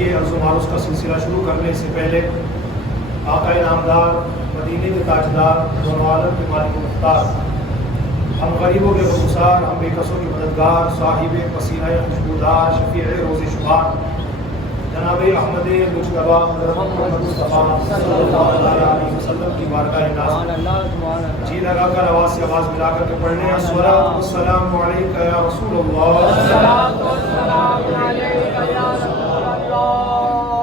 آئیے عرض و معروض کا سلسلہ شروع کرنے سے پہلے آقا نامدار مدینے کے تاجدار دونوں عالم کے مالک مختار، ہم غریبوں کے بخشار، ہم بے کسوں کے مددگار، صاحب پسینہ خوشبودار، شفیع روز شمار جناب احمد مجتبیٰ حضرت محمد مصطفیٰ صلی اللہ علیہ وسلم کی بارگاہ ناز جی لگا کر آواز سے آواز ملا کر کے پڑھنے ہیں الصلاۃ والسلام علیک یا رسول اللہ، الصلاۃ والسلام علیک یا رسول اللہ،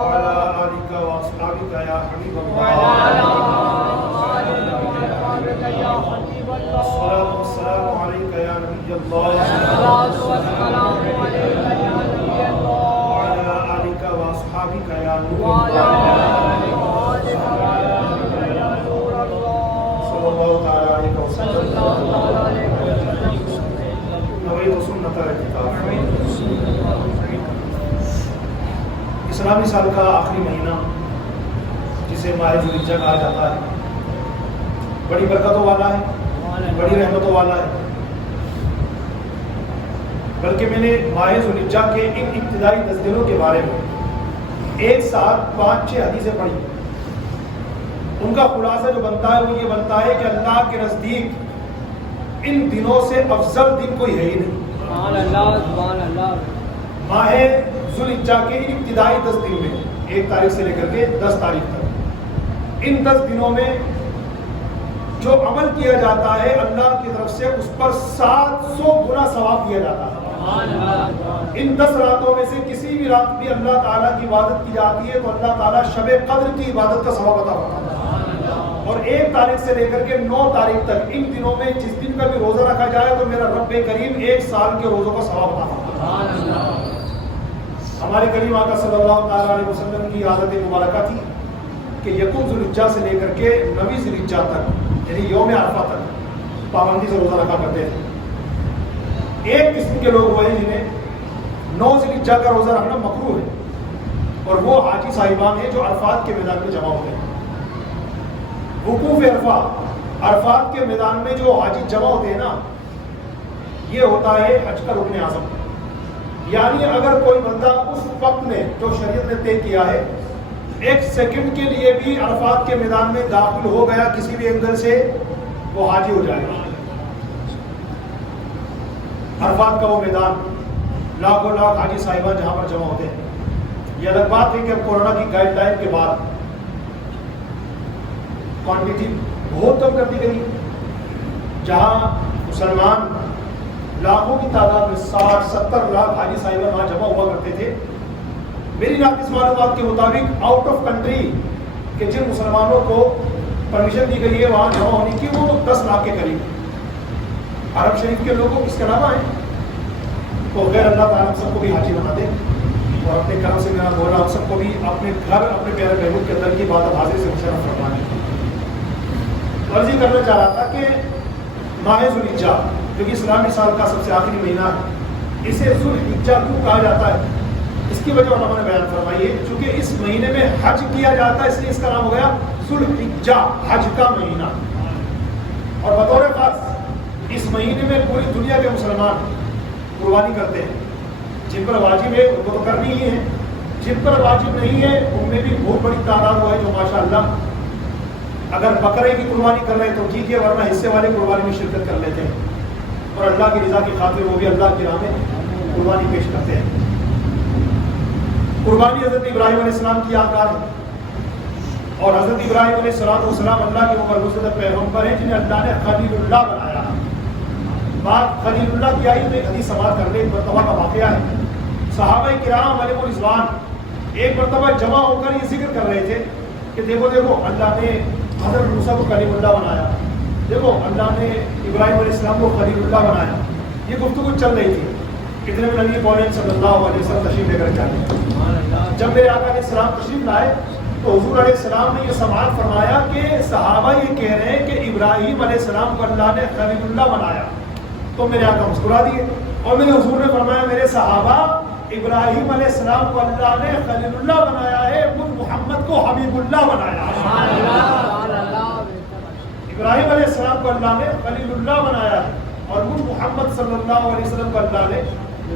وعلی آلک و اصحابک یا حبیب اللہ، وعلی آلک و اصحابک یا حبیب اللہ، الصلاۃ والسلام علیک یا نبی اللہ، الصلاۃ والسلام علیک یا نبی اللہ، صحابی یا نور صلی اللہ تعالی علیہ وسلم نویت سنت ارتکاب۔ اسلامی سال کا آخری مہینہ جسے ماہ ذو الحجہ کہا جاتا ہے بڑی برکتوں والا ہے، بڑی رحمتوں والا ہے، بلکہ میں نے ماہ ذو الحجہ کے ان ابتدائی 10 دنوں کے بارے میں ایک ساتھ 5-6 حدیثیں پڑھی۔ ان کا خلاصہ جو بنتا ہے وہ یہ بنتا ہے کہ اللہ کے نزدیک ان دنوں سے افضل دن کوئی ہے ہی نہیں۔ سبحان اللہ، سبحان اللہ۔ ماہ ذو الحجہ کے ابتدائی 10 دن میں 1 تاریخ سے لے کر کے 10 تاریخ تک، ان 10 دنوں میں جو عمل کیا جاتا ہے اللہ کی طرف سے اس پر 700 گنا ثواب دیا جاتا ہے۔ ان 10 راتوں میں سے کسی بھی رات بھی اللہ تعالیٰ کی عبادت کی جاتی ہے تو اللہ تعالیٰ شب قدر کی عبادت کا ثواب عطا فرماتا ہے۔ اور 1 تاریخ سے لے کر کے 9 تاریخ تک ان دنوں میں جس دن کا بھی روزہ رکھا جائے تو میرا رب کریم 1 سال کے روزوں کا ثواب عطا فرماتا ہے۔ ہمارے کریم آقا صلی اللہ تعالیٰ علیہ وسلم کی عادت مبارکہ تھی کہ یکم ذو الحجہ سے لے کر کے 9 ذو الحجہ تک یعنی یوم عرفہ تک پابندی سے روزہ رکھا کرتے تھے۔ ایک قسم کے لوگ وہ ہیں جنہیں 9 ذو الحجہ کا روزہ رکھنا مکروہ ہے، اور وہ حاجی صاحبان ہیں جو عرفات کے میدان میں جمع ہوتے ہیں۔ وقوف عرفہ، عرفات کے میدان میں جو حاجی جمع ہوتے ہیں نا، یہ ہوتا ہے حج کا رکن اعظم۔ یعنی اگر کوئی بندہ اس وقت میں جو شریعت نے طے کیا ہے 1 سیکنڈ کے لیے بھی عرفات کے میدان میں داخل ہو گیا کسی بھی اینگل سے، وہ حاجی ہو جائے گا۔ عرفات کا وہ میدان، لاکھوں لاکھ حاجی صاحبان جہاں پر جمع ہوتے ہیں۔ یہ الگ بات ہے کہ اب کورونا کی گائیڈ لائن کے بعد کوانٹٹی بہت کم کر دی گئی، جہاں مسلمان لاکھوں کی تعداد میں 60-70 لاکھ حاجی صاحبان وہاں جمع ہوا کرتے تھے۔ میری ناقص معلومات کے مطابق آؤٹ آف کنٹری کہ جن مسلمانوں کو پرمیشن دی گئی ہے وہاں جمع ہونے کی وہ 10 لاکھ کے قریب۔ عرب شریف کے لوگوں اس کے علاوہ ہیں تو غیر اللہ تعالیٰ سب کو بھی حاجی بنا دے، اور اپنے کرم سے میرا بولا ہم سب کو بھی اپنے گھر اپنے پیارے محبوب کے اندر کی بات حاضر سے مشرف فرمانے۔ عرض یہ کرنا چاہ رہا تھا کہ ماہ ذو الحجہ جو کہ اسلامی سال کا سب سے آخری مہینہ ہے، اسے ذو الحجہ کیوں کہا جاتا ہے؟ اس کی وجہ علماء نے بیان فرمائی ہے چونکہ اس مہینے میں حج کیا جاتا ہے، اس لیے اس کا نام ہو گیا ذو الحجہ، حج کا مہینہ۔ اور بطور خاص اس مہینے میں پوری دنیا کے مسلمان قربانی کرتے ہیں۔ جن پر واجب ہے ان کو تو کرنی ہی ہے، جن پر واجب نہیں ہے ان میں بھی بہت بڑی تعداد وہ ہے جو ماشاءاللہ اگر بکرے کی قربانی کر رہے ہیں تو ٹھیک ہے، ورنہ حصے والے قربانی میں شرکت کر لیتے ہیں، اور اللہ کی رضا کی خاطر وہ بھی اللہ کی راہ میں قربانی پیش کرتے ہیں۔ قربانی حضرت ابراہیم علیہ السلام کی یادگار ہے، اور حضرت ابراہیم علیہ السلام اللہ کے مقرر پیغمبر ہیں جنہیں اللہ نے خلیل اللہ بنایا۔ بات خلیل اللہ کی آئی تو ایک حدیث سماعت کر لیں، ایک مرتبہ کا واقعہ ہے۔ صحابہ کرام علیہ الرضوان ایک مرتبہ جمع ہو کر یہ ذکر کر رہے تھے کہ دیکھو اللہ نے حضرت موسیٰ کو کلیم اللہ بنایا، دیکھو اللہ نے ابراہیم علیہ السلام کو خلیل اللہ بنایا۔ یہ گفتگو چل رہی تھی، اتنے میں نبی پاک صلی اللہ علیہ وسلم تشریف لے کر چلے۔ جب میرے آقا علیہ السلام تشریف لائے تو حضور علیہ السلام نے یہ سماعت فرمایا کہ صحابہ یہ کہہ رہے ہیں کہ ابراہیم علیہ السلام کو اللہ نے خلیل اللہ بنایا، تو میرے آقا مسکرا دیے، اور میرے حضور نے فرمایا میرے صحابہ ابراہیم علیہ السلام کو اللہ نے خلیل اللہ بنایا ہے، مجھ محمد کو حبیب اللہ بنایا ہے۔ ابراہیم علیہ السلام کو اللہ نے خلیل اللہ بنایا ہے، اور مجھ محمد صلی اللہ علیہ وسلم کو اللہ نے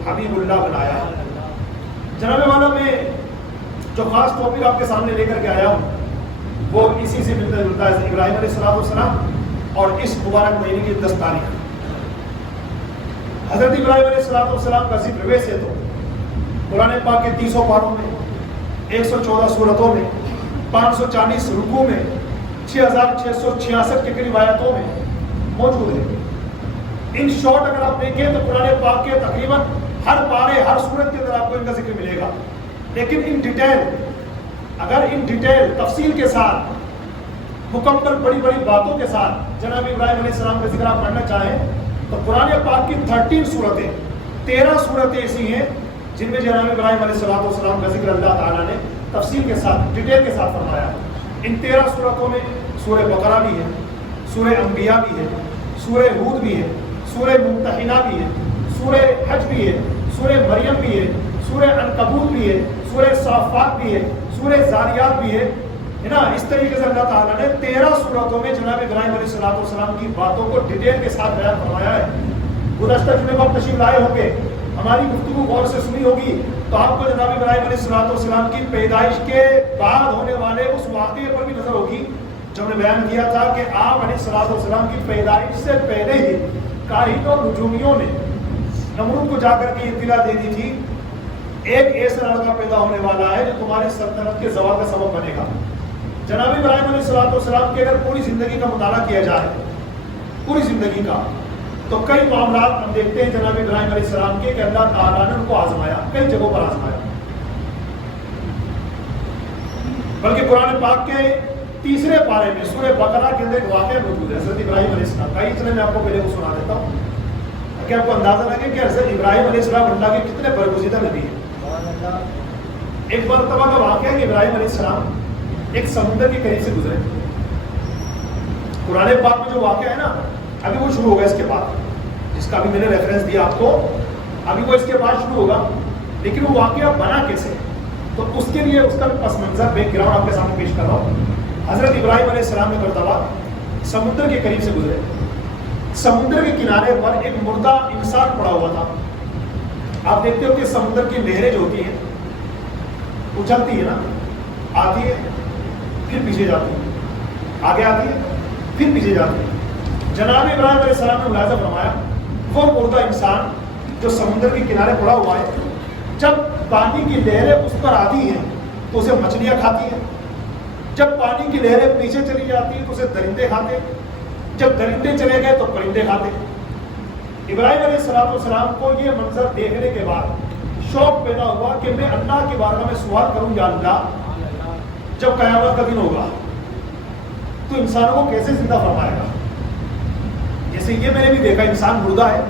حبیب اللہ بنایا ہے۔ جناب والا میں جو خاص ٹاپک آپ کے سامنے لے کر کے آیا ہوں وہ اسی سے ملتا جلتا ہے، ابراہیم علیہ السلام اور اس مبارک مہینے کی 10 تاریخ۔ حضرت ابراہیم علیہ السلام کا ذکر ویسے تو قرآن پاک کے 300 پاروں میں، 114 سورتوں میں، 540 رکوع میں، 6666 کے قریب آیاتوں میں موجود ہے۔ ان شارٹ اگر آپ دیکھیں تو قرآن پاک کے تقریباً ہر پارے، ہر سورت کے اندر آپ کو ان کا ذکر ملے گا، لیکن ان ڈیٹیل، اگر ان ڈیٹیل تفصیل کے ساتھ، مکمل بڑی بڑی باتوں کے ساتھ جناب ابراہیم علیہ السلام کا ذکر آپ پڑھنا چاہیں تو قرآن پاک کی 13 سورتیں، 13 سورتیں ایسی ہیں جن میں جناب ابراہیم علیہ السلام کا ذکر اللہ تعالیٰ نے تفصیل کے ساتھ، ڈیٹیل کے ساتھ فرمایا۔ ان 13 سورتوں میں سورہ بقرہ بھی ہے، سورہ انبیاء بھی ہے، سورہ ہود بھی ہے، سورہ ممتحنہ بھی ہے، سورہ حج بھی ہے، سورہ مریم بھی ہے، سورہ عنکبوت بھی ہے، سورہ صافات بھی ہے، سورہ زاریات بھی ہے نا۔ اس طریقے سے اللہ تعالیٰ نے 13 سورتوں میں جناب ابراہیم علیہ السلام کی باتوں کو ڈیٹیل کے ساتھ بیان فرمایا ہے۔ گزشتہ جمعے کو آپ تشریف لائے ہوں گے، ہماری گفتگو غور سے سنی ہوگی تو آپ کو جناب ابراہیم علیہ السلام کی پیدائش کے بعد ہونے والے اس واقعے پر بھی نظر ہوگی جو ہم نے بیان کیا تھا کہ آپ علیہ السلام کی پیدائش سے پہلے ہی کاہن اور نجومیوں نے نمرود کو جا کر کے اطلاع دے دی تھی ایک ایسا لڑکا پیدا ہونے والا ہے جو تمہاری سلطنت کے زوال کا سبب بنے گا۔ جناب ابراہیم علیہ السلام کی اگر پوری زندگی کا مطالعہ کیا جائے، پوری زندگی کا، تو کئی معاملات ہم دیکھتے ہیں جناب ابراہیم علیہ السلام کے کہ اللہ تعالیٰ نے ان کو آزمایا، کئی جگہوں پر آزمایا۔ بلکہ قرآن پاک کے 3 پارے میں سورہ بقرہ کے اندر ایک واقعہ موجود ہے حضرت ابراہیم علیہ السلام کا، اس لیے میں آپ کو پہلے وہ سنا دیتا ہوں کہ آپ کو اندازہ لگے کہ حضرت ابراہیم علیہ السلام اللہ کے کتنے برگزیدہ نبی ہیں۔ ایک مرتبہ کا واقعہ ہے کہ ابراہیم علیہ السلام ایک سمندر کے قریب سے گزرے۔ قرآن پاک میں جو واقعہ ہے نا، ابھی وہ شروع ہوگا اس کے بعد، جس کا ابھی میں نے ریفرنس دیا آپ کو، ابھی وہ اس کے بعد شروع ہوگا، لیکن وہ واقعہ بنا کیسے، تو اس کے لیے اس کا پس منظر بیک گراؤنڈ آپ کے سامنے پیش کر رہا ہوں۔ حضرت ابراہیم علیہ السلام نے مرتبہ سمندر کے قریب سے گزرے، سمندر کے کنارے پر ایک مردہ انسان پڑا ہوا تھا۔ آپ دیکھتے ہو کہ سمندر کی لہریں جو ہوتی ہیں اچھلتی ہے نا، آتی ہے پھر پیچھے جاتی ہے، آگے آتی ہے پھر پیچھے جاتی ہے۔ جناب ابراہیم علیہ السلام نے ملاحظہ فرمایا وہ مردہ انسان جو سمندر کے کنارے پڑا ہوا ہے، جب پانی کی لہریں اس پر آتی ہیں تو اسے مچھلیاں کھاتی ہیں، جب پانی کی لہریں پیچھے چلی جاتی ہیں تو اسے درندے کھاتے ہیں، جب درندے چلے گئے تو پرندے کھاتے ہیں۔ ابراہیم علیہ السلام کو یہ منظر دیکھنے کے بعد شوق پیدا ہوا کہ میں اللہ کی بارگاہ میں سوال کروں، یا اللہ جب قیامت کا دن ہوگا تو انسانوں کو کیسے زندہ فرمائے گا؟ جیسے یہ میں نے بھی دیکھا انسان مردہ ہے،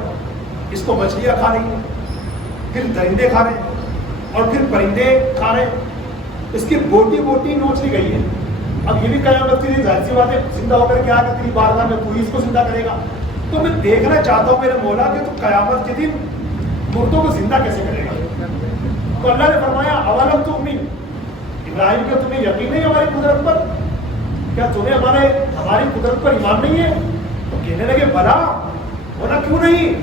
اس کو مچھلیاں کھا رہی ہیں، پھر درندے کھا رہے ہیں اور پھر پرندے کھا رہے ہیں، اس کی بوٹی بوٹی نوچ لی گئی ہے۔ اب یہ بھی قیامت کے دن ظاہر سی بات ہے زندہ ہو کر کے آ کر تیری بارگاہ میں کوئی اس کو زندہ کرے گا، تو میں دیکھنا چاہتا ہوں میرے مولا کہ تو قیامت کے دن مردوں کو زندہ کیسے کرے گا؟ تو اللہ نے فرمایا اولم تؤمن، ابراہیم کیا تمہیں یقین نہیں ہماری قدرت پر؟ کیا تمہیں ہماری قدرت پر ایمان نہیں ہے؟ تو کہنے لگے بلا، بولا کیوں نہیں؟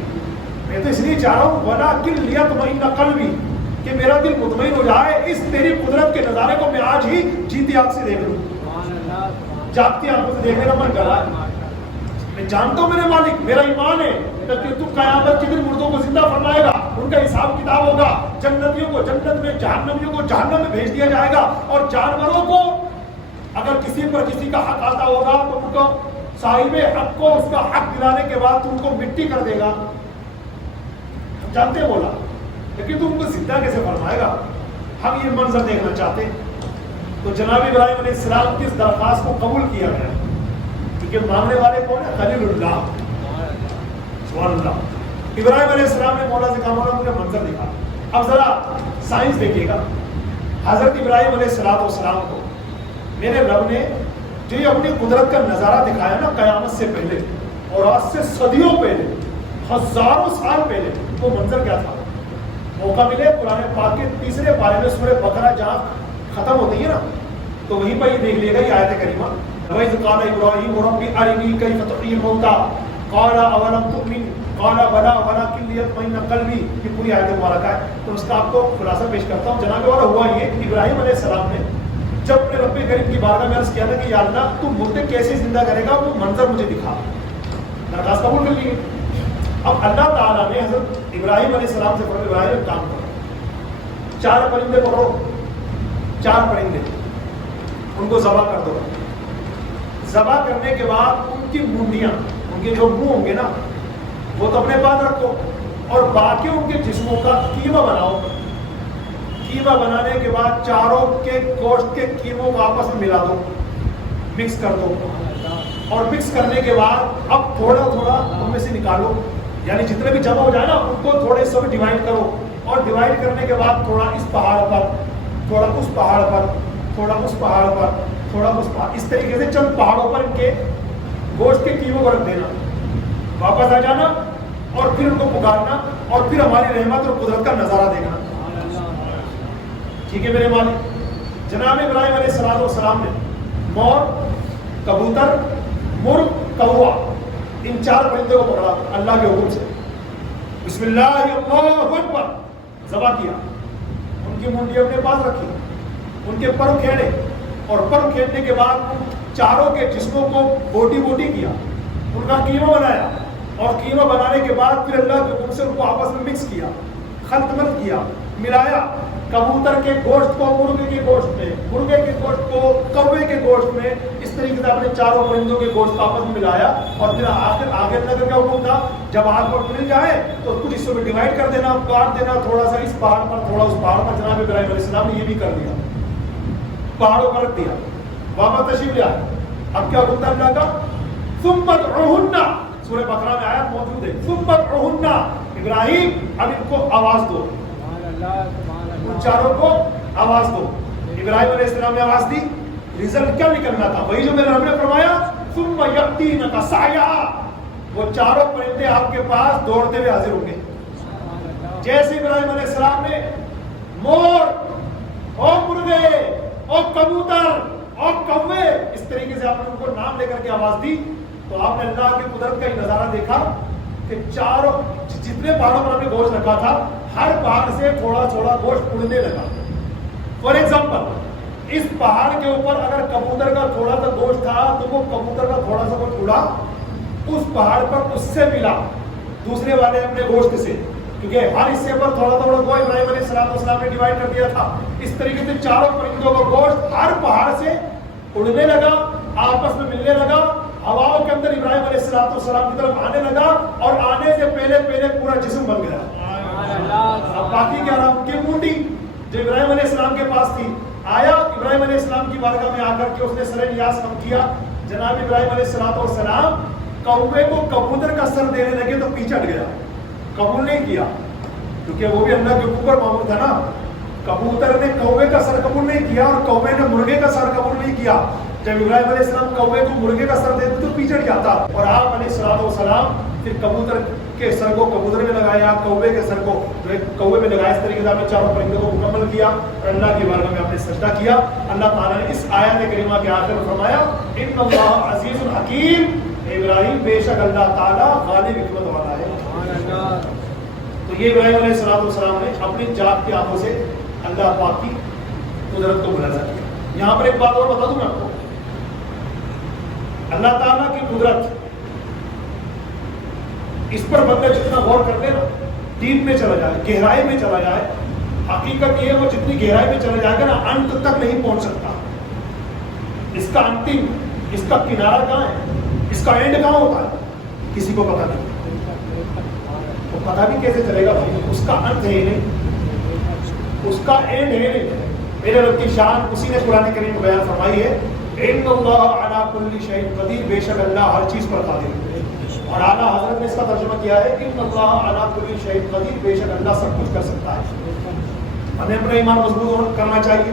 میں تو اس لیے چاہ رہا ہوں بلا کل لیا تمہین قلبی، کہ میرا دل مطمئن ہو جائے اس تیری قدرت کے نظارے کو میں آج ہی جیتی آنکھ سے دیکھ لوں، جاگتی آنکھوں سے دیکھنے کا من کر رہا ہے۔ میں جانتا ہوں میرے مالک، میرا ایمان ہے کہ تو قیامت کے دن مردوں کو زندہ فرمائے گا، ان کا حساب کتاب ہوگا، جنتیوں کو جنت میں، جہنمیوں کو جہنم میں بھیج دیا جائے گا، اور جانوروں کو اگر کسی پر کسی کا حق آتا ہوگا تو ان کو صاحب حق کو اس کا حق دلانے کے بعد تو ان کو مٹی کر دے گا۔ جانتے بولا لیکن تم کو زندہ کیسے فرمائے گا؟ ہم یہ منظر دیکھنا چاہتے ہیں۔ تو جناب ابراہیم علیہ السلام کی اس درخواست کو قبول کیا گیا، کیونکہ مانگنے والے کون ہیں؟ خلیل اللہ، سبحان اللہ۔ ابراہیم علیہ السلام نے مولا سے کہا مولا مجھے منظر دکھا۔ اب ذرا سائنس دیکھیے گا، حضرت ابراہیم علیہ السلام کو میرے رب نے جو یہ اپنی قدرت کا نظارہ دکھایا نا قیامت سے پہلے اور آج سے صدیوں پہلے، ہزاروں سال پہلے، وہ منظر کیا تھا؟ موقع ملے قرآن پاک کے 3 پارے میں سورہ بقرہ جہاں ختم ہوتی ہے نا تو وہیں پر یہ دیکھ لے گا یہ آیت کریمہ، وَإِذْ قَالَ إِبْرَاهِيمُ رَبِّ أَرِنِي كَيْفَ تُحْيِي الْمَوْتَىٰ قَالَ أَوَلَمْ تُؤْمِنْ قال بلا ولکن لیطمئن قلبی، یہ پوری آیت مبارکہ ہے. تو اس کا آپ کو خلاصہ پیش کرتا ہوں. جناب والا ہوا یہ کہ ابراہیم علیہ السلام نے جب اپنے رب کریم کی بارگاہ میں عرض کیا تھا کہ یا اللہ تو مردے کیسے زندہ کرے گا، وہ منظر مجھے دکھا. درخواست قبول کر لی. اب اللہ تعالیٰ نے حضرت ابراہیم علیہ السلام سے فرمایا ابراہیم کام کرو، 4 پرندے پکڑو، 4 پرندے ان کو ذبح کر دو. ذبح کرنے کے بعد ان کی منڈیاں، ان کے جو منہ ہوں گے نا وہ تو اپنے پاس رکھو، اور باقی ان کے جسموں کا کیما بناؤ. کیما بنانے کے بعد چاروں کے گوشت کے کیموں کو آپس میں ملا دو، مکس کر دو. اور مکس کرنے کے بعد اب تھوڑا تھوڑا ان میں سے نکالو، یعنی جتنے بھی جمع ہو جائے نا ان کو تھوڑے حصوں میں ڈیوائڈ کرو. اور ڈیوائڈ کرنے کے بعد تھوڑا اس پہاڑ پر، تھوڑا اس پہاڑ پر، تھوڑا اس پہاڑ پر، تھوڑا اس پہاڑ، اس طریقے سے چند پہاڑوں پر ان کے گوشت کے کیموں کو رکھ دینا. واپس آ جانا اور پھر ان کو پکارنا اور پھر ہماری رحمت اور قدرت کا نظارہ دیکھنا. ٹھیک ہے میرے مالک. جناب ابراہیم علیہ السلام نے مور، کبوتر، مرغ، کوا، ان 4 پرندوں کو پکڑا اللہ کے حکم سے. بسم اللہ اللہ اکبر، ذبح کیا. ان کی منڈی اپنے پاس رکھی، ان کے پر کھیڑے، اور پر کھیڑنے کے بعد چاروں کے جسموں کو بوٹی بوٹی کیا، ان کا کیما بنایا. اور کیما بنانے کے بعد پھر اللہ کے حکم سے ان کو آپس میں مکس کیا، خلط ملط کیا، ملایا. کبوتر کے گوشت کو مرغے کے گوشت میں، مرغے کے گوشت کو کوے کے گوشت میں، اس طریقے سے اپنے 4 پرندوں کے گوشت کو آپس میں ملایا. اور پھر آگے اللہ کا حکم تھا جب آگ پر مل جائے تو کچھ حصوں میں ڈیوائڈ کر دینا، کاٹ دینا، تھوڑا سا اس پہاڑ پر، تھوڑا اس پہاڑ پر. جناب ابراہیم علیہ السلام نے یہ بھی کر دیا، پہاڑوں پر رکھ دیا. واپس تشریف لے آئے. اب کیا حکم تھا اللہ کا؟ ثم ادعوہن، سورہ بقرہ میں آیت موجود ہے. ثم ادعوہن، ابراہیم اب ان کو آواز دو، ان 4 کو آواز دو. ابراہیم علیہ السلام نے آواز دی. رزلٹ کیا نکلنا تھا؟ وہی جو میرے رب نے فرمایا ثم یأتینک سعیا، وہ 4 پرندے آپ کے پاس دوڑتے ہوئے حاضر ہوں گے. جیسے ابراہیم علیہ السلام نے مور اور مرغے اور کبوتر اور کوے، اس طریقے سے آپ نے ان کو نام لے کر کے آواز دی، تو آپ نے اللہ کی قدرت کا یہ نظارہ دیکھا کہ 4 جتنے پہاڑوں پر ہم نے گوشت رکھا تھا ہر پہاڑ سے تھوڑا تھوڑا گوشت اڑنے لگا. فار ایگزامپل اس پہاڑ کے اوپر اگر کبوتر کا تھوڑا سا گوشت تھا تو وہ کبوتر کا تھوڑا سا گوشت اڑا اس پہاڑ پر، اس سے ملا دوسرے والے اپنے گوشت سے، کیونکہ ہر حصے پر تھوڑا تھوڑا گوشت ابراہیم علیہ السلام نے ڈیوائڈ کر دیا تھا. اس طریقے سے 4 پرندوں کا گوشت ہر پہاڑ سے اڑنے لگا، آپس میں ملنے لگا، ہواؤں کے اندر ابراہیم علیہ السلام کی طرف آنے لگا، اور آنے سے پہلے پورا جسم بن گیا. اب باقی کیا رہا؟ ان کی منڈی جو ابراہیم علیہ السلام کے پاس تھی. آیا ابراہیم علیہ السلام کی بارگاہ میں آ کر کے اس نے سر نیاز کم کیا. جناب ابراہیم علیہ السلام کوے کو کبوتر کا سر دینے لگے تو پیچھے ہٹ گیا، قبول نہیں کیا، کیونکہ وہ بھی اللہ کے اوپر معمول تھا نا. کبوتر نے کوے کا سر قبول نہیں کیا اور کوے نے مرغے کا سر قبول نہیں کیا. جب ابراہیم علیہ السلام کوے کو مرغے کا سر دیتے تو پیچھے جاتا، اور آپ علیہ السلام پھر کبوتر کے سر کو کبوتر میں لگایا، کوے کے سر کو کوے میں لگایا. اس طریقے سے آپ نے 4 پرندوں کو مکمل کیا اور اللہ کی بارگاہ میں آپ نے سجدہ کیا. اللہ تعالیٰ نے اس آیت کریمہ کے آخر میں فرمایا ان اللہ عزیز الحکیم، ابراہیم بے شک اللہ تعالیٰ غالب حکمت والا ہے. تو یہ ابراہیم علیہ السلام نے اپنی جات کی آنکھوں سے اللہ پاک کی قدرت کو ملاحظہ کیا. یہاں پر ایک بات اور بتا دوں میں آپ کو، اللہ تعالیٰ کی قدرت اس پر بندہ جتنا غور کر لے نا، ڈیپ میں چلا جائے، گہرائی میں چلا جائے، حقیقت یہ وہ جتنی گہرائی میں چلا جائے گا نا انت تک نہیں پہنچ سکتا. اس کا انتم، اس کا کنارہ کہاں ہے، اس کا اینڈ کہاں ہوتا ہے کسی کو پتا نہیں. تو پتا بھی کیسے چلے گا بھائی؟ اس کا انت ہے نہیں، اس کا اینڈ ہے نہیں. میرے رب کی شان اسی نے قرآن کریم میں بیان فرمائی ہے ان اللہ علی کل شیء قدیر، بے شک اللہ ہر چیز پر قادر ہے. اور اعلیٰ حضرت نے اس کا ترجمہ کیا ہے ان اللہ علی کل شیء قدیر، بے شک اللہ سب کچھ کر سکتا ہے. ہمیں اپنا ایمان مضبوط کرنا چاہیے.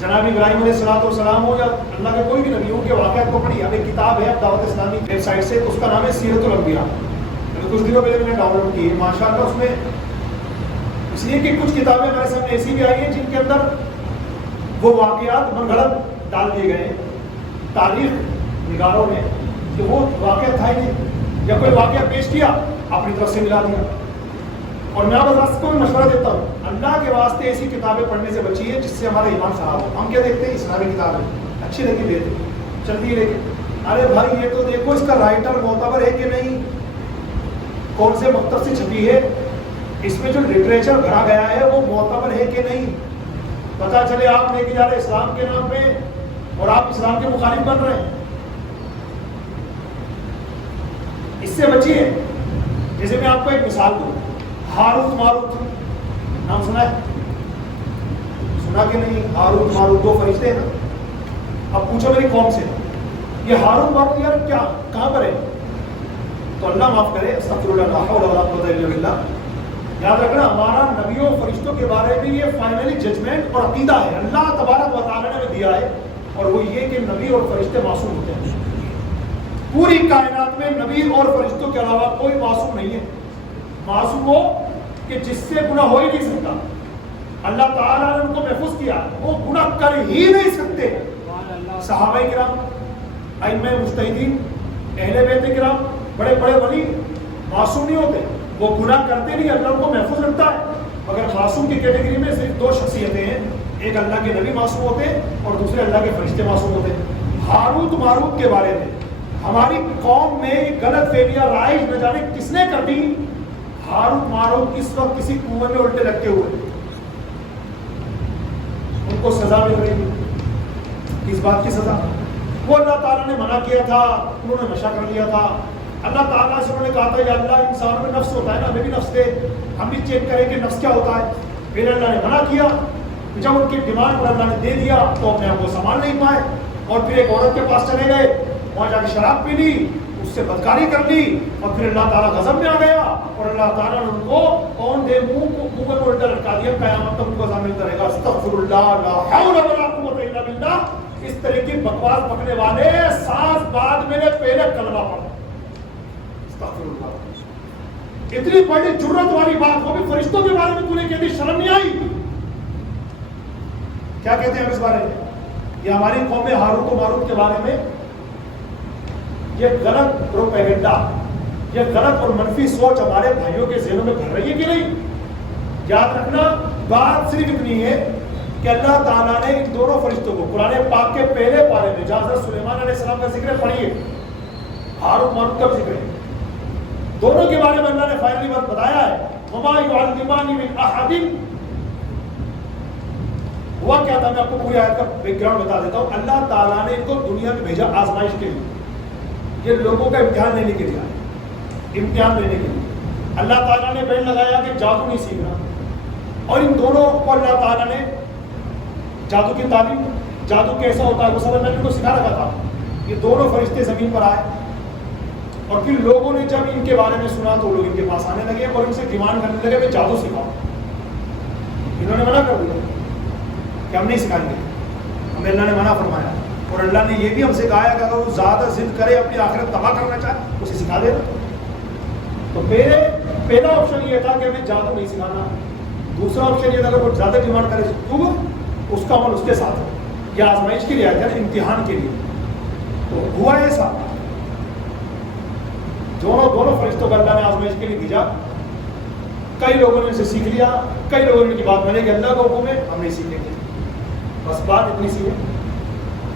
جناب ابراہیم علیہ السلام ہو یا اللہ کے کوئی بھی نبی ہو کے واقعات کو پڑھی. ہمیں کتاب ہے دعوت اسلامی ویب سائٹ سے، اس کا نام ہے سیرت الانبیاء. کچھ دنوں پہلے میں نے ڈاؤن لوڈ کی ہے ماشاء اللہ. اس میں اس لیے کہ کچھ کتابیں ہمارے سامنے ایسی بھی آئی ہیں جن کے اندر وہ واقعات من گھڑت ڈال دیے گئے تاریخ نگاروں نے کہ وہ واقعہ تھا ہی نہیں، یا کوئی واقعہ پیش کیا اپنی طرف سے ملا دیا. اور میں آپ حضرات کو مشورہ دیتا ہوں, اللہ کے واسطے ایسی کتابیں پڑھنے سے بچیے جس سے ہمارا ایمان خراب ہو. ہم کیا دیکھتے ہیں, اسلامی کتابیں اچھی لگی دیتے چلتی ہے, لیکن ارے بھائی یہ تو دیکھو اس کا رائٹر معتبر ہے کہ نہیں, کون سے مکتب سے چھپی ہے, اس میں جو لٹریچر بھرا گیا ہے وہ معتبر ہے کہ نہیں. پتہ چلے آپ لے کے جا رہے اسلام کے نام پہ اور آپ اسلام کے مخالف بن رہے ہیں. اس سے بچیے. جیسے میں آپ کو ایک مثال دوں, ہاروت ماروت نام سنا ہے, سنا کہ نہیں؟ ہاروت ماروت دو فرشتے ہیں نا. اب پوچھو میری قوم سے, یہ ہاروت ماروت یار کیا کہاں پر ہے؟ تو اللہ معاف کرے, استغفر اللہ, لا حول ولا قوت الا باللہ. یاد رکھنا ہمارا نبیوں اور فرشتوں کے بارے میں یہ فائنلی ججمنٹ اور عقیدہ ہے اللہ تبارک و تعالی نے دیا ہے, اور وہ یہ کہ نبی اور فرشتے معصوم ہوتے ہیں. پوری کائنات میں نبی اور فرشتوں کے علاوہ کوئی معصوم نہیں ہے. معصوم وہ کہ جس سے گناہ ہو ہی نہیں سکتا. اللہ تعالیٰ نے ان کو محفوظ کیا, وہ گناہ کر ہی نہیں سکتے. صحابہ کرام, ائمہ مجتہدین, اہل بیت کرام, بڑے بڑے ولی معصوم نہیں ہوتے, وہ گناہ کرتے نہیں, اللہ ان کو محفوظ رکھتا ہے. مگر معصوم کی کیٹیگری میں صرف دو شخصیتیں ہیں, ایک اللہ کے نبی معصوم ہوتے ہیں اور دوسرے اللہ کے فرشتے معصوم ہوتے ہیں. ہاروت ماروت کے بارے میں ہماری قوم میں غلط فہمیاں رائج نہ جانے کس نے کر دی. ہاروت ماروت اس وقت کسی کنویں میں الٹے لگتے ہوئے, ان کو سزا مل رہی ہے. اس بات کی سزا وہ اللہ تعالیٰ نے منع کیا تھا, انہوں نے نشہ کر لیا تھا. اللہ تعالیٰ سے انہوں نے کہا تھا یا اللہ انسان میں نفس ہوتا ہے نا, ہمیں بھی نفس دے, ہم بھی چیک کریں کہ نفس کیا ہوتا ہے. پھر اللہ نے منع کیا. جب ان کی ڈیمانڈ پر اللہ نے دے دیا تو اپنے آپ کو سنبھال نہیں پائے, اور پھر ایک عورت کے پاس چلے گئے, وہاں جا کے شراب پی لی, اس سے بدکاری کر لی, اور پھر اللہ تعالیٰ غضب میں آ گیا, اور اللہ تعالیٰ نے ان کو کون دے منہ میں الٹا لٹکا دیا. قیامت تک ان کو سامنے ملتا رہے گا. استغفر اللہ, لا حول ولا قوت الا باللہ. اس طرح کی بکواس پکنے والے ساز بعد میں نے پہلے کلمہ پڑھا. استغفر اللہ. اتنی بڑی جرت والی بات, وہ بھی فرشتوں کے بارے میں تو نے کہہ دی, شرم نہیں آئی؟ کیا کہتے ہیں اس بارے میں؟ یہ ہماری قوم ہاروت و ماروت کے بارے میں یہ غلط پروپیگنڈا, یہ غلط اور منفی سوچ ہمارے بھائیوں کے ذہنوں میں بھر رہی ہے کہ نہیں؟ یاد رکھنا بات صرف اتنی ہے کہ اللہ تعالیٰ نے ان دونوں فرشتوں کو قرآن پاک کے پہلے پارے میں جہاں حضرت سلیمان علیہ السلام کا ذکر پڑھیے, ہاروت ماروت کا ذکر ہے, دونوں کے بارے میں اللہ نے فائنلی بات بتایا ہے. وما يعلمان من احد, ہوا کیا تھا, میں آپ کو پوری آیت کا بیک گراؤنڈ بتا دیتا ہوں. اللہ تعالیٰ نے ان کو دنیا میں بھیجا آزمائش کے لیے, یہ لوگوں کا امتحان لینے کے لیے, امتحان لینے کے لیے. اللہ تعالیٰ نے بین لگایا کہ جادو نہیں سیکھنا, اور ان دونوں کو اللہ تعالیٰ نے جادو کی تعلیم, جادو کیسا ہوتا ہے وہ سب اللہ نے کو سکھا رکھا تھا. یہ دونوں فرشتے زمین پر آئے, اور پھر لوگوں نے جب ان کے بارے میں سنا تو لوگ ان کے پاس آنے لگے اور ان سے ڈیمانڈ کرنے لگے کہ جادو سکھاؤ. انہوں نے منع کر دیا کہ ہم نہیں سکھائیں گے, ہمیں اللہ نے منع فرمایا. اور اللہ نے یہ بھی ہم سے کہا ہے کہ اگر وہ زیادہ ضد کرے, اپنی آخرت تباہ کرنا چاہے, اسے سکھا دینا. تو پہلا آپشن یہ تھا کہ ہمیں جادو نہیں سکھانا. دوسرا آپشن یہ تھا کہ وہ زیادہ ڈیمانڈ کرے تو اس کا عمل اس کے ساتھ ہے. یہ آزمائش کے لیے آیا تھا, امتحان کے لیے. تو ہوا ایسا, دونوں فرشتوں کو اللہ نے آزمائش کے لیے بھیجا. کئی لوگوں نے اسے سیکھ لیا, کئی لوگوں نے کی بات مانے کہ اللہ کا حکم ہے, ہم نہیں سیکھیں گے. بس بات اتنی سی ہے.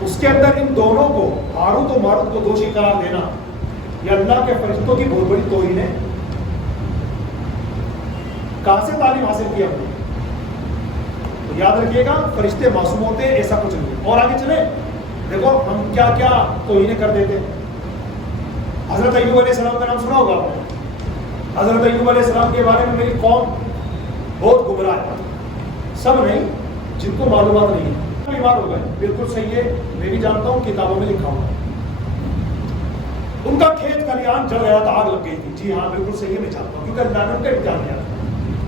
اس کے اندر ان دونوں کو, ہاروت و ماروت کو دوشی قرار دینا یہ اللہ کے فرشتوں کی بہت بڑی توہین ہے. کہاں سے تعلیم حاصل کی ہم نے؟ تو یاد رکھیے گا, فرشتے معصوم ہوتے ہیں, ایسا کچھ نہیں. اور آگے چلے, دیکھو ہم کیا کیا توہینیں کر دیتے. حضرت ایوب علیہ السلام کا نام سنا ہوگا آپ نے. حضرت ایوب علیہ السلام کے بارے میں میری قوم بہت گمراہ ہے. سب نہیں, جن کو معلومات نہیں ہے. بیمار ہو گئے, بالکل صحیح ہے, میں بھی جانتا ہوں, کتابوں میں لکھا ہوں. ان کا کھیت کھلیان جل گیا تھا, آگ لگ گئی تھی. جی ہاں بالکل صحیح ہے, میں جانتا ہوں, کیونکہ اللہ نے ان کا امتحان لیا.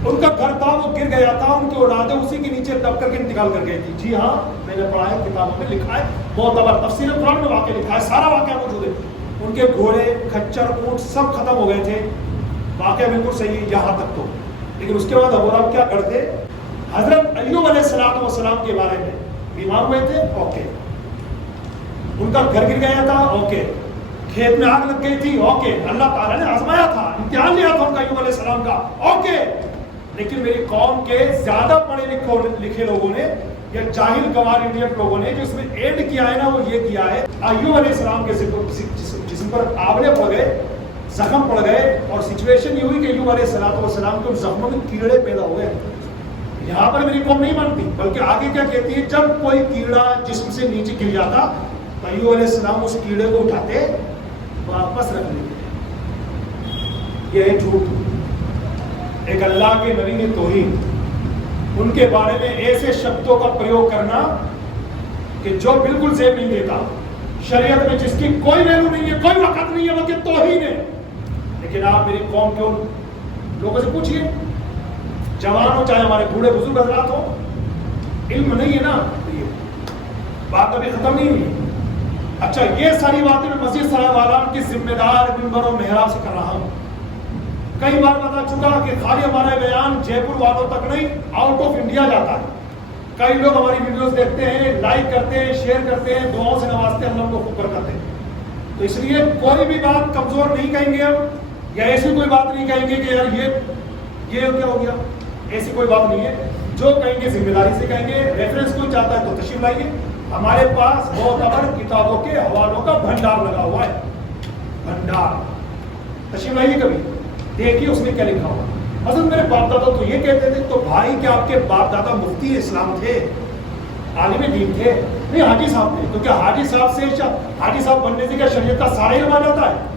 ان کا گھر تھا وہ گر گیا تھا, ان کی اولادیں اسی کے نیچے دب کر کے انتقال کر گئی تھی. جی ہاں میں نے پڑھا ہے, کتابوں میں لکھا ہے, معتبر تفسیر قرآن میں واقعہ لکھا ہے, سارا واقعہ موجود ہے. ان کے گھوڑے, کھچر, اونٹ سب ختم ہو گئے تھے. واقعہ بالکل صحیح ہے یہاں تک تو. لیکن اس کے بعد ابو لہب کیا کرتے؟ حضرت ایوب علیہ السلام کے بارے میں بیمار ہوئے تھے, اوکے. ان کا گھر گر گیا تھا, اوکے. کھیت میں آگ لگ گئی تھی، اوکے، اللہ تعالیٰ نے آزمایا تھا، امتحان لیا تھا ان کا ایوب علیہ السلام کا، اوکے، لیکن میری قوم کے زیادہ پڑھے لکھے لوگوں نے یا جاہل گوار انڈین لوگوں نے جو اس میں ایڈ کیا ہے نا، وہ یہ کیا ہے، ایوب علیہ السلام کے جسم پر آبلے پڑ گئے، زخم پڑ گئے، اور سچویشن یہ ہوئی کہ ایوب علیہ السلام کے زخموں میں کیڑے پیدا ہوئے. یہاں پر میری قوم نہیں مانتی، بلکہ آگے کیا کہتی ہے، جب کوئی کیڑا جسم سے نیچے گر جاتا تو ایوب علیہ السلام اس کیڑے کو اٹھاتے واپس رکھ لیتے. یہ ہے جھوٹ. ایک اللہ کے نبی نے توہین، ان کے بارے میں ایسے شبدوں کا پریوگ کرنا کہ جو بالکل زیب نہیں دیتا، شریعت میں جس کی کوئی ویلو نہیں ہے، کوئی وقت نہیں ہے، بلکہ توہین ہے. لیکن آپ میری قوم کے ان لوگوں سے پوچھئے، جوان ہو چاہے ہمارے بوڑھے بزرگ حضرات ہو، علم نہیں ہے نا، یہ بات ابھی ختم نہیں ہوئی. اچھا، یہ ساری باتیں میں مسجد صاحب عالم کی ذمہ دار منبر و محراب سے کر رہا ہوں. کئی بار بتا چکا کہ خالی ہمارا بیان جے پور والوں تک نہیں، آؤٹ آف انڈیا جاتا ہے. کئی لوگ ہماری ویڈیوز دیکھتے ہیں، لائک کرتے ہیں، شیئر کرتے ہیں، دعاؤں سے نوازتے ہیں، ہم لوگ کو خوب کرتے ہیں. تو اس لیے کوئی بھی بات کمزور نہیں کہیں گے ہم، یا ایسی کوئی بات نہیں کہیں گے کہ یار یہ کیا ہو گیا، ایسی کوئی بات نہیں ہے. جو کہیں گے ذمہ داری سے کہیں گے. ریفرنس کوئی چاہتا ہے تو تشریف لائیے، ہمارے پاس معتبر کتابوں کے حوالوں کا بھنڈار لگا ہوا ہے. بھنڈار تشریف لائیے، کبھی دیکھیے اس میں کیا لکھا ہوا. مثلا میرے باپ دادا تو یہ کہتے تھے، تو بھائی کیا آپ کے باپ دادا مفتی اسلام تھے، عالم دین تھے؟ نہیں، حاجی صاحب تھے. تو کیا حاجی صاحب بننے سے کیا شریعت کا سارا علم آ جاتا ہے؟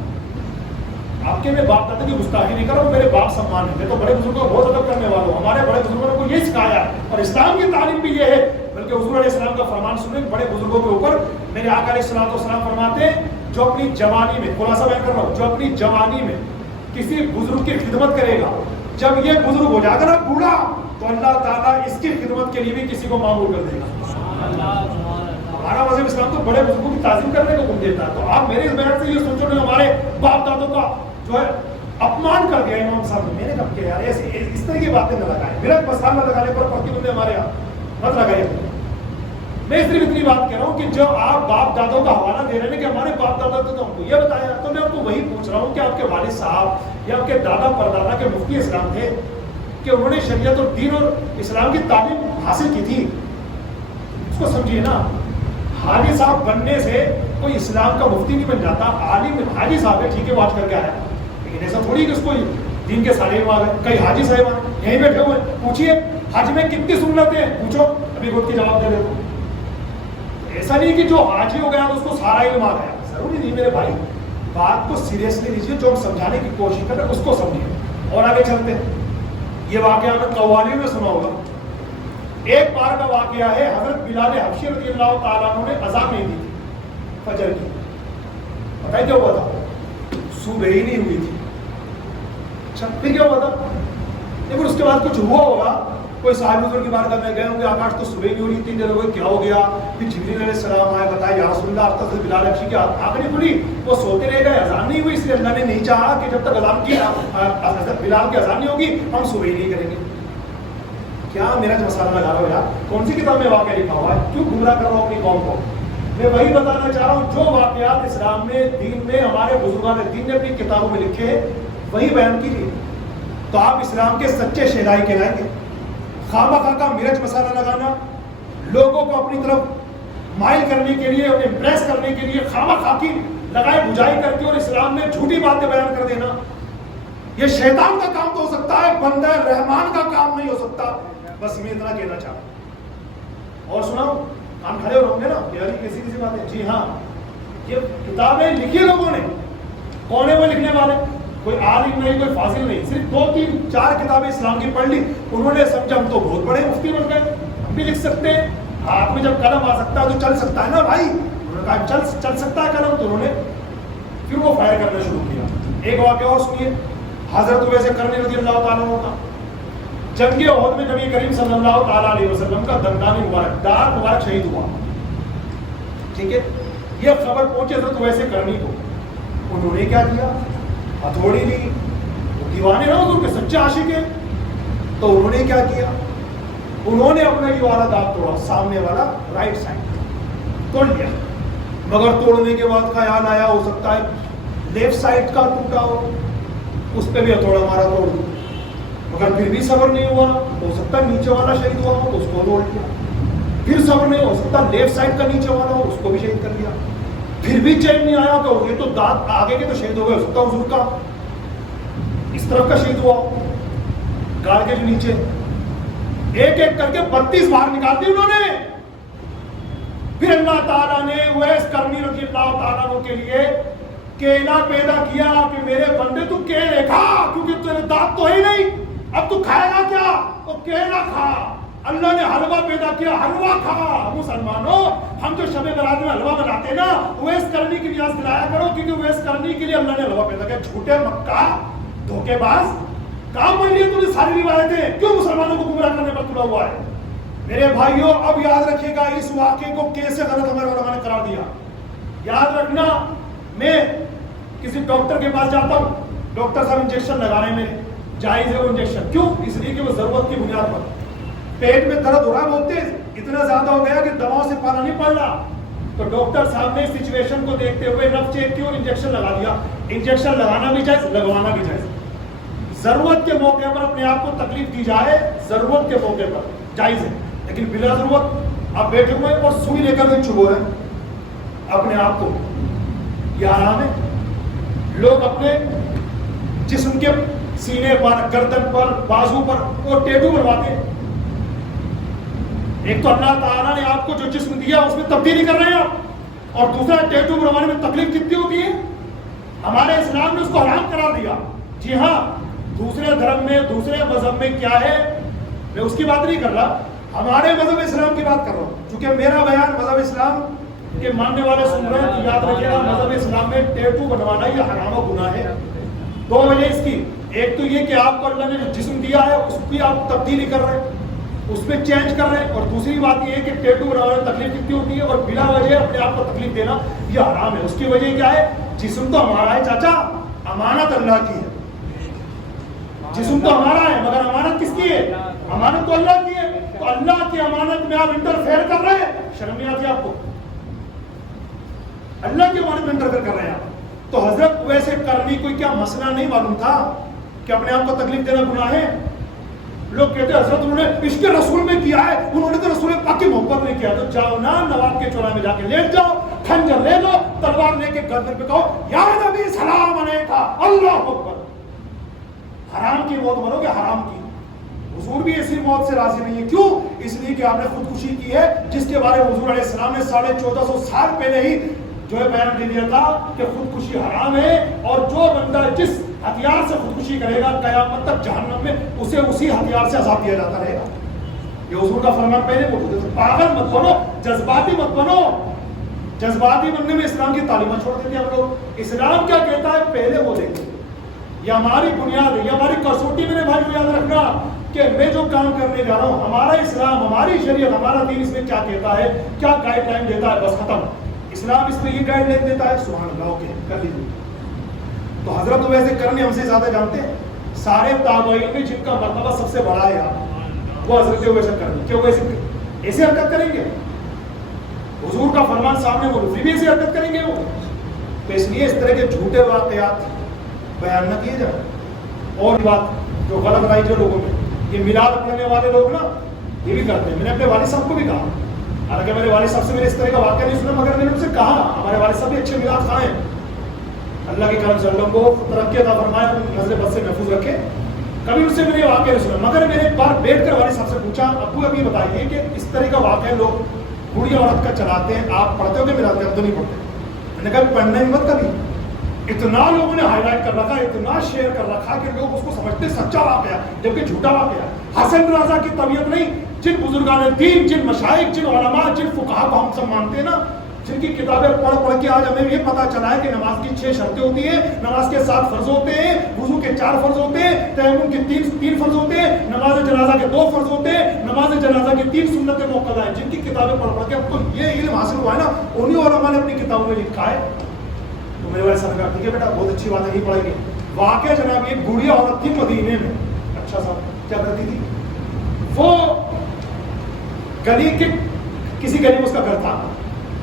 آپ کے میں باپ دادا کی گستاخی نہیں کر رہا ہوں، میرے باپ سمان ہے، تو بڑے بزرگوں کو بہت ادب کرنے والا ہوں. ہمارے بڑے بزرگوں نے کو یہ سکھایا، اور اسلام کی تعلیم بھی یہ ہے. بلکہ حضور علیہ السلام کا فرمان سنیں، بڑے بزرگوں کے اوپر میرے آقا علیہ السلام فرماتے ہیں، جو اپنی جوانی میں، خلاصہ بیان کر رہا ہوں، جو اپنی جوانی میں کسی بزرگ کی خدمت کرے گا، جب یہ بزرگ ہو جائے گا بوڑھا، تو اللہ تعالیٰ اس کی خدمت کے لیے بھی کسی کو معمول کر دے گا. ہمارا مذہب اسلام تو بڑے بزرگوں کی تعظیم کرنے کو حکم دیتا ہے. تو آپ میرے اس بیان سے یہ سوچو کہ ہمارے باپ دادوں کا جو ہے اپمان کر دیا امام صاحب نے. میں نے کب کیا یار، اس طرح کی باتیں نہ لگائیں. میرا مسئلہ نہ لگانے پر پڑتی بندے ہمارے یہاں مت لگائیے. میں صرف اتنی بات کہہ رہا ہوں کہ جو آپ باپ دادوں کا حوالہ دے رہے ہیں کہ ہمارے باپ دادا تو ہم کو یہ بتایا، تو میں آپ کو وہی پوچھ رہا ہوں کہ آپ کے والد صاحب یا آپ کے دادا پردادا کے مفتی اسلام تھے کہ انہوں نے شریعت اور دین اور اسلام کی تعلیم حاصل کی تھی؟ اس کو سمجھیے نا. حاجی صاحب بننے سے کوئی اسلام کا مفتی نہیں بن جاتا. عالم حاجی صاحب ہے، ٹھیک ہے، واچ کر کے آیا، لیکن ایسا تھوڑی کہ اس کو دین کے سارے علم آ گئے. کئی حاجی صاحب یہیں بیٹھے ہوئے، پوچھیے حج میں کتنی سنتیں ہیں، پوچھو، ابھی خود کی جواب دے دیتا. ایسا نہیں کہ جو حاجی ہو گیا تو اس کو سارا علم آ گیا، ضروری نہیں میرے بھائی. بات کو سیریسلی لیجیے، جو ہم سمجھانے کی کوشش کر رہے ہیں اس کو سمجھیے. اور آگے چلتے ہیں. یہ واقعہ میں قوالی میں سنا ہوگا. ایک بار کا واقعہ ہے، حضرت بلال حبشی رضی اللہ تعالیٰ عنہ نے اذان نہیں دی تھی فجر کی. پتہ ہے کیا ہوا تھا؟ صبح ہی نہیں ہوئی تھی. اچھا، پھر کیا ہوا تھا؟ لیکن اس کے بعد کچھ ہوا ہوگا. کوئی صاحب حضور کی بارگاہ میں گئے ہوں گے، آکاش تو صبح نہیں ہو رہی، 3 دن ہو گئے، کیا ہو گیا؟ پھر جبریل علیہ السلام آئے، بتایا یا رسول اللہ، اب تک بلال حبشی کی آنکھ نہیں کھلی، وہ سوتے رہ گئے، اذان نہیں ہوئی، اس لیے اللہ نے نہیں چاہا کہ جب تک اذان کی بلال کی اذان نہیں ہوگی ہم صبح ہی نہیں کریں گے. کیا میرا جو مسئلہ لگا رہا ہو یار، کون سی کتاب میں واقعہ لکھا ہوا ہے؟ کیوں گمراہ کر رہا ہوں اپنی قوم کو؟ میں وہی بتانا چاہ رہا ہوں جو واقعات اسلام میں، دین میں، ہمارے بزرگان دین نے اپنی کتابوں میں لکھے ہیں، وہی بیان کیجیے. تو آپ اسلام کے سچے شہدائی کہلائیں گے. خواہ کا مرچ مسالہ لگانا، لوگوں کو اپنی طرف مائل کرنے کے لیے، انہیں امپریس کرنے کے لیے خواہ کی لگائی بجائی کر کے اور اسلام میں جھوٹی باتیں بیان کر دینا، یہ شیطان کا کام تو ہو سکتا ہے، بندہ رحمان کا کام نہیں ہو سکتا. بس میں اتنا کہنا چاہتا ہوں. اور سناؤ، کام کھڑے ہو گے نا، یار کیسی کسی بات ہے. جی ہاں، یہ کتابیں لکھی لوگوں نے. کون ہے وہ لکھنے والے؟ کوئی عالم نہیں، کوئی فاضل نہیں، صرف 2 3 4 کتابیں اسلام کی پڑھ لی. انہوں نے سمجھا ہم تو بہت بڑے مفتی بن گئے، ہم بھی لکھ سکتے ہیں. ہاتھ میں جب قلم آ سکتا ہے تو چل سکتا ہے نا بھائی. انہوں نے کہا چل سکتا ہے قلم، تو انہوں نے پھر وہ فائر کرنا شروع کیا. ایک واقعہ اور سنیے، حضرت اویس قرنی رضی اللہ تعالیٰ عنہ کا. جنگ احد میں نبی کریم صلی اللہ تعالیٰ علیہ وسلم کا دندان مبارک، دانت مبارک شہید ہوا. ٹھیک ہے، یہ خبر پہنچی حضرت اویس قرنی کو. انہوں نے کیا کیا؟ ہتھوڑی لی. دیوانے نہ حضور کے سچے عاشق ہیں، تو انہوں نے کیا کیا؟ انہوں نے اپنا یہ والا دانت توڑا، سامنے والا رائٹ سائڈ توڑ لیا. مگر توڑنے کے بعد خیال آیا ہو سکتا ہے لیفٹ سائڈ کا ٹوٹا ہو، اس پہ بھی ہتھوڑا مارا توڑ دیا، مگر پھر بھی صبر نہیں ہوا، ہو سکتا ہے نیچے والا شہید ہوا ہو تو اس کو توڑ دیا، پھر صبر نہیں ہو سکتا لیفٹ سائڈ کا نیچے والا ہو اس کو بھی شہید کر دیا، پھر بھی چین نہیں آیا تو یہ تو دانت آگے کے تو شہید ہو گئے، ہو سکتا ہے حضور کا اس طرف کا شہید ہوا، گال کے جو نیچے ایک ایک کر کے 32 بار نکال دی انہوں نے۔ پھر اللہ تعالیٰ نے اویس کرنی رضی اللہ تعالیٰ کے لیے کیلا پیدا کیا کہ میرے بندے تو کیلے کھا، کیونکہ تیرے دانت تو ہی نہیں، اب تو کھائے گا کیا؟ تو کیلا کھا۔ اللہ نے حلوہ پیدا کیا، حلوہ کھا۔ مسلمانوں ہم جو شب برات میں حلوہ بناتے ہیں نا، اویس کرنی کی ریاض دلایا کرو، کیونکہ اویس کرنی کے لیے اللہ نے حلوہ پیدا کیا۔ جھوٹے مکہ دھوکے باز، کام بن لیے تم نے ساری روایتیں، کیوں مسلمانوں کو گمراہ کرنے پر تلا ہوا ہے؟ میرے بھائیوں اب یاد رکھیے گا اس واقعے کو کیسے غلط ہمارے علماء نے قرار دیا۔ یاد رکھنا، میں کسی ڈاکٹر کے پاس جاتا ہوں، ڈاکٹر صاحب انجیکشن لگا رہے ہیں میرے، جائز ہے وہ انجیکشن، کیوں؟ اس لیے کہ وہ ضرورت کی بنیاد پر، پیٹ میں درد ہو رہا ہے بہت تیز، اتنا زیادہ ہو گیا کہ دواؤں سے پالا نہیں پڑ رہا، تو ڈاکٹر صاحب نے سچویشن کو دیکھتے ہوئے رف چیک کی اور انجیکشن لگا دیا۔ انجیکشن لگانا بھی جائز، لگوانا بھی جائز، ضرورت کے موقع پر اپنے آپ کو تکلیف دی جائے، ضرورت کے موقع پر جائز ہے، لیکن بلا ضرورت آپ بیٹھے ہوئے اور سوئی لے کر چبھو رہے ہیں اپنے آپ کو، یہ حرام ہے۔ لوگ اپنے جسم کے سینے پر، گردن پر، بازو پر وہ ٹیٹو بنواتے ہیں۔ ایک تو اللہ تعالیٰ نے آپ کو جو جسم دیا اس میں تبدیلی کر رہے ہیں آپ، اور دوسرا ٹیٹو بنوانے میں تکلیف کتنی ہوتی ہے؟ ہمارے اسلام نے اس کو حرام قرار دیا۔ جی ہاں، دوسرے دھرم میں، دوسرے مذہب میں کیا ہے، میں اس کی بات نہیں کر رہا، ہمارے مذہب اسلام کی بات کر رہا ہوں، چونکہ میرا بیان مذہب اسلام کے ماننے والے سن رہے ہیں تو یاد رکھیے گا، مذہب اسلام میں ٹیٹو بنوانا یہ حرام و گناہ ہے۔ دو وجہ اس کی، ایک تو یہ کہ آپ کو اللہ نے جو جسم دیا ہے اس کی آپ تبدیلی کر رہے ہیں، اس میں چینج کر رہے ہیں، اور دوسری بات یہ ہے کہ ٹیٹو بنوانے میں تکلیف کتنی ہوتی ہے، اور بلا وجہ اپنے آپ کو تکلیف دینا یہ حرام ہے۔ اس کی وجہ کیا ہے؟ جسم تو ہمارا ہے چاچا، امانت اللہ کی ہے، جسم تو ہمارا ہے مگر امانت کس کی ہے؟ امانت تو اللہ کی ہے، تو اللہ کی امانت میں آپ انٹرفیئر کر رہے ہیں، شرم نہیں آتی آپ کو؟ اللہ کی امانت میں انٹرفیئر کر رہے ہیں آپ۔ تو حضرت ویسے کرنی کوئی کیا مسئلہ نہیں معلوم تھا کہ اپنے آپ کو تکلیف دینا گناہ ہے؟ لوگ کہتے ہیں حضرت انہوں نے عشق رسول میں کیا ہے، انہوں نے تو رسول پاک کی محبت نہیں کیا، تو جاؤ نا نواب کے چوراہے میں جا کے لیٹ جاؤ، خنجر لے لو، تلوار لے کے گردن پہ کہو یا نبی سلام علیکہ، اللہ اکبر۔ حرام کی موت مرو گے، حرام کی۔ حضور بھی ایسی موت سے راضی نہیں ہے، کیوں؟ اس لیے کہ آپ نے خودکشی کی ہے، جس کے بارے میں حضور علیہ السلام نے 1450 سال پہلے ہی جو ہے بیان دے دیا تھا کہ خودکشی حرام ہے، اور جو بندہ جس ہتھیار سے خودکشی کرے گا قیامت تک جہنم میں اسے اسی ہتھیار سے عذاب دیا جاتا رہے گا۔ یہ حضور کا فرمان پہلے موجود ہے۔ پاگل مت بنو، جذباتی مت بنو، جذباتی بننے میں اسلام کی تعلیمات چھوڑ دیتے ہیں ہم لوگ۔ اسلام کیا کہتا ہے پہلے وہ دیکھیں، یہ ہماری بنیاد ہے، یہ ہماری کسوٹی میں بھائی کو یاد رکھنا کہ میں جو کام کرنے جا رہا ہوں، ہمارا اسلام، ہماری شریعت، ہمارا دین اس میں کیا کہتا ہے، کیا گائیڈ لائن دیتا ہے، بس ختم۔ اسلام اس میں یہ گائیڈ لائن دیتا ہے، سبحان اللہ، اوکے کر لیجیے۔ تو حضرت تو ویسے کرنے ہم سے زیادہ جانتے ہیں، سارے تابعین میں جن کا مرتبہ سب سے بڑا ہے وہ حضرت ویسے کرنے، کیوں ایسے حرکت کریں گے؟ حضور کا فرمان سامنے وہ بھی ایسی حرکت کریں گے وہ؟ تو اس لیے اس طرح کے جھوٹے واقعات بیان نہ کیے جائیں۔ اور بات جو غلط رائج ہے لوگوں میں، یہ میلاد پڑھنے والے لوگ نا یہ بھی کرتے ہیں۔ میں نے اپنے والد صاحب کو بھی کہا، حالانکہ میرے والد صاحب سے میں نے اس طرح کا واقعہ نہیں سنا، مگر میں نے ان سے کہا، ہمارے والد صاحب بھی اچھے میلاد خواہ ہیں، اللہ کے کرم سے اللہ کو ترقی عطا فرمائے، نظر بد سے محفوظ رکھے۔ کبھی ان سے میں نے یہ واقعہ نہیں سنا، مگر میں نے ایک بار بیٹھ کر والد صاحب سے پوچھا، ابو ابھی بتائیے کہ اس طرح کا واقعہ لوگ بوڑھی عورت کا چلاتے ہیں، آپ پڑھتے ہو کہ میلاد کے؟ تو نہیں پڑھتے۔ میں نے کہا پڑھنا ہی مت کبھی، اتنا لوگوں نے ہائی لائٹ کر رکھا، اتنا شیئر کر رکھا کہ لوگ اس کو سمجھتے سچا واقعہ جبکہ جھوٹا واقعہ۔ حسن رضا کی طبیعت نہیں، جن بزرگان دین، جن مشائخ، جن علماء، جن فقہا کو ہم سب مانتے ہیں نا، جن کی کتابیں پڑھ پڑھ کے آج ہمیں یہ پتا چلا ہے کہ نماز کی 6 شرطیں ہوتی ہیں، نماز کے 7 فرض ہوتے ہیں، وضو کے 4 فرض ہوتے ہیں، تیمم کے 3 فرض ہوتے ہیں، نماز جنازہ کے 2 فرض ہوتے ہیں، نماز جنازہ کے 3 سنتیں موقع ہیں، جن کی کتابیں پڑھ پڑھ کے اب تو یہ علم حاصل ہوا ہے نا، انہی علماء نے اپنی کتابوں میں لکھا ہے۔ تو میرے والے صاحب نے کہا ٹھیک ہے بیٹا، بہت اچھی بات ہے، نہیں پڑھیں گے۔ واقعہ جناب ایک بوڑھی عورت تھی مدینے میں، اچھا صاحب کیا کرتی تھی وہ، گلی کے کسی گلی میں اس کا گھر تھا،